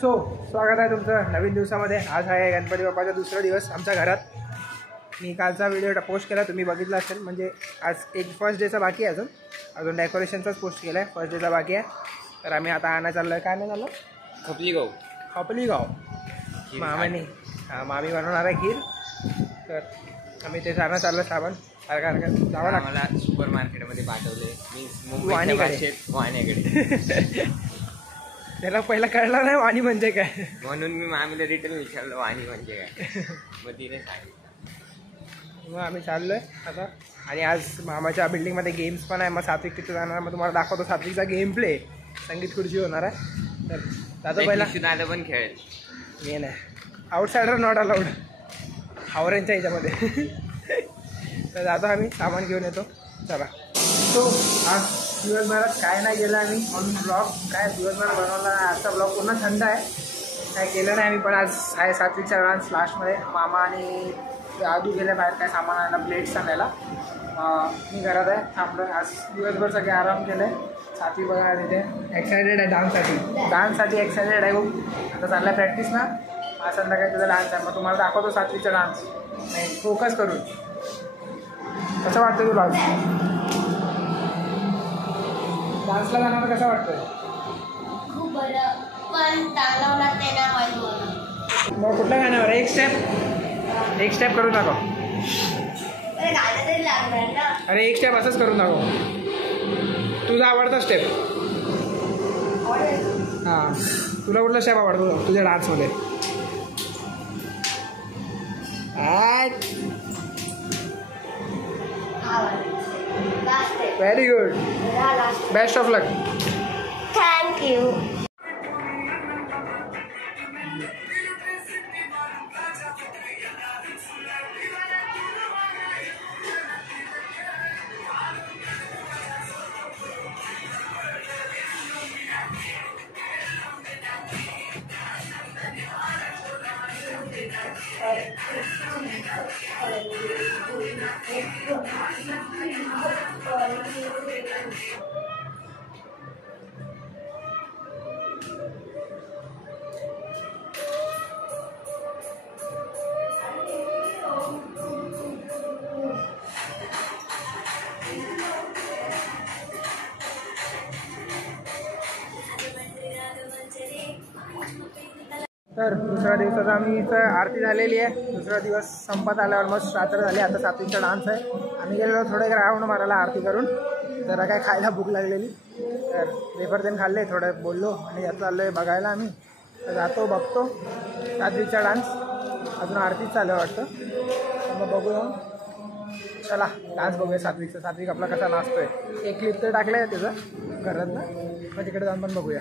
So स्वागत आहे तुमचं नवीन दिवसामध्ये। आज आहे गणपती बाप्पाचा दुसरा दिवस आमच्या घरात। मी कालचा व्हिडिओ पोस्ट केला, तुम्ही बघितला असेल। म्हणजे आज एक फर्स्ट डेचा बाकी आहे, अजून डेकोरेशनचाच पोस्ट केला आहे। फर्स्ट डेचा बाकी आहे, तर आम्ही आता आणायला चाललो आहे। काय नाही झालं, खपलीगाव मामाने मामी बनवणार आहे खीर, तर आम्ही ते जाणं चाललो। साबण सारखा जावं आम्हाला सुपर मार्केटमध्ये पाठवले, मी वाणीकडे त्याला पहिला कळलं नाही वाणी म्हणजे काय, म्हणून मी मामीला रिटर्न विचारलं वाणी म्हणजे काय, मग तिने सांगितलं। मग आम्ही चाललो आहे आता। आणि आज मामाच्या बिल्डिंगमध्ये गेम्स पण आहे, मग सात्विक तिथे जाणार। मग तुम्हाला दाखवतो सात्विकचा गेम प्ले, संगीत खुर्ची होणार आहे। तर जातो पहिला, दादा पण खेळेल, मी नाही, आउटसायडर नॉट अलाउड हावऱ्यांच्या ह्याच्यामध्ये। तर जातो आम्ही, सामान घेऊन येतो, चला। तो आज दिवसभरात काय नाही गेलं आम्ही म्हणून ब्लॉग काय दिवसभरात बनवला नाही। आजचा ब्लॉग पूर्ण थंड आहे, काय केलं नाही आम्ही। पण आज आहे सात्विकचा डान्स लास्टमध्ये। मामा आणि आदू गेले बाहेर काय सामान आणायला, प्लेट्स आणायला। मी घरात आहे, थांबलो। आज दिवसभर सगळे आराम केलं आहे। सात्विक बघा तिथे एक्सायटेड आहे डान्ससाठी एक्सायटेड आहे खूप। आता चालला प्रॅक्टिस ना, आज संध्याकाळी तुझा डान्स आहे। मग तुम्हाला दाखवतो सात्विकचा डान्स, नाही फोकस करून। कसं वाटतं तुला डान्सला जाणार, कसं वाटतंय? खूप बरं, पण चांगला लागते ना वाईट। मग कुठल्या गाण्यावर एक स्टेप करून दाखव। गाणं तरी लागणार ना। अरे एक स्टेप असंच करून दाखव, तुझा आवडता स्टेप। हां, तुला कुठला स्टेप आवडतो तुझ्या डान्समध्ये? Very good, best of luck. Thank you. तर दुसऱ्या दिवसाचा आम्ही इथं आरती झालेली आहे। दुसरा दिवस संपत आला, ऑलमोस्ट रात्र झाली। आता सात्विकचा डान्स आहे। आम्ही गेलेलो थोडे राऊंड मारायला आरती करून, जरा काय खायला भूक लागलेली, तर वेफर तेन खाल्ले, थोडं बोललो आणि आता चाललो आहे बघायला आम्ही। तर जातो बघतो सात्विकचा डान्स, अजून आरतीच चालू आहे वाटतं, तर मग बघूया। चला डान्स बघूया सात्विकचा, सात्विक आपला कसा नाचतोय। एक क्लिप तर टाकलं आहे त्याचं घरात ना, मग तिकडे जाऊन पण बघूया।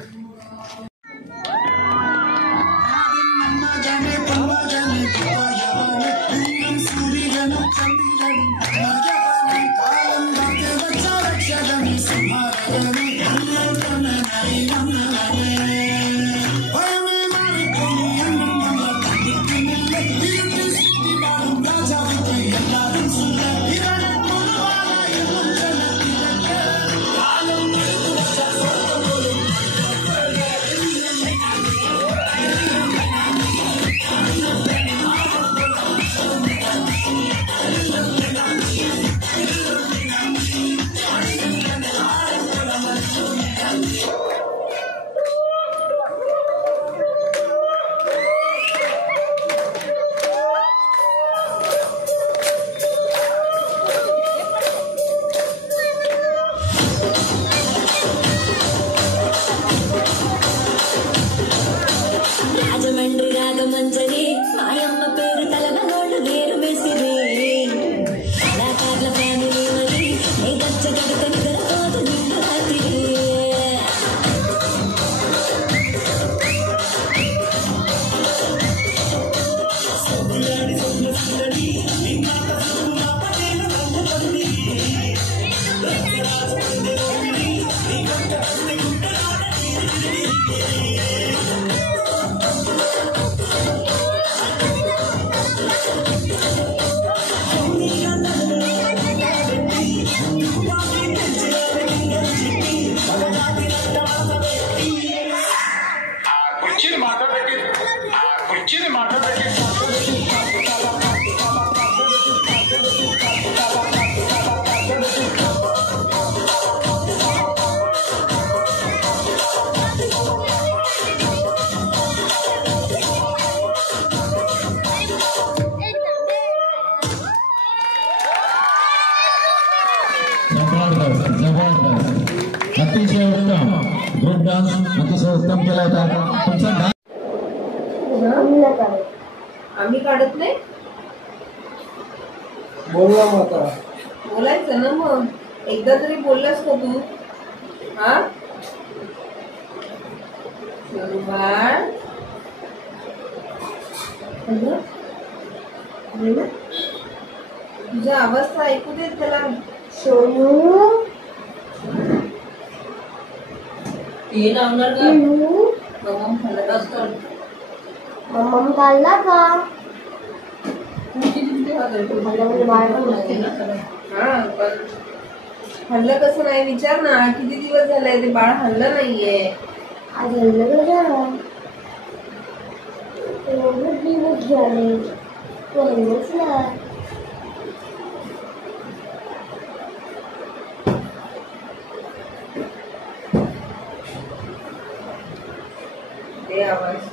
अतिशय उत्तम ग्रुप डान्स अतिशय उत्तम केला होता तुमचा डान्स आम्ही काढत नाही बोलला मग बोलायचं ना मग एकदा तरी बोललास का तू हा बाळ तुझा आवाज तर ऐकू देत त्याला सोनू हे लावणार का गमम खाल्लं असतं मम्मा खाल्ला का हा पण हल्लं कसं नाही विचार ना किती दिवस झाले ते बाळ हल्लं नाहीये आज दिवस झाले कळलंच ना ते आवाज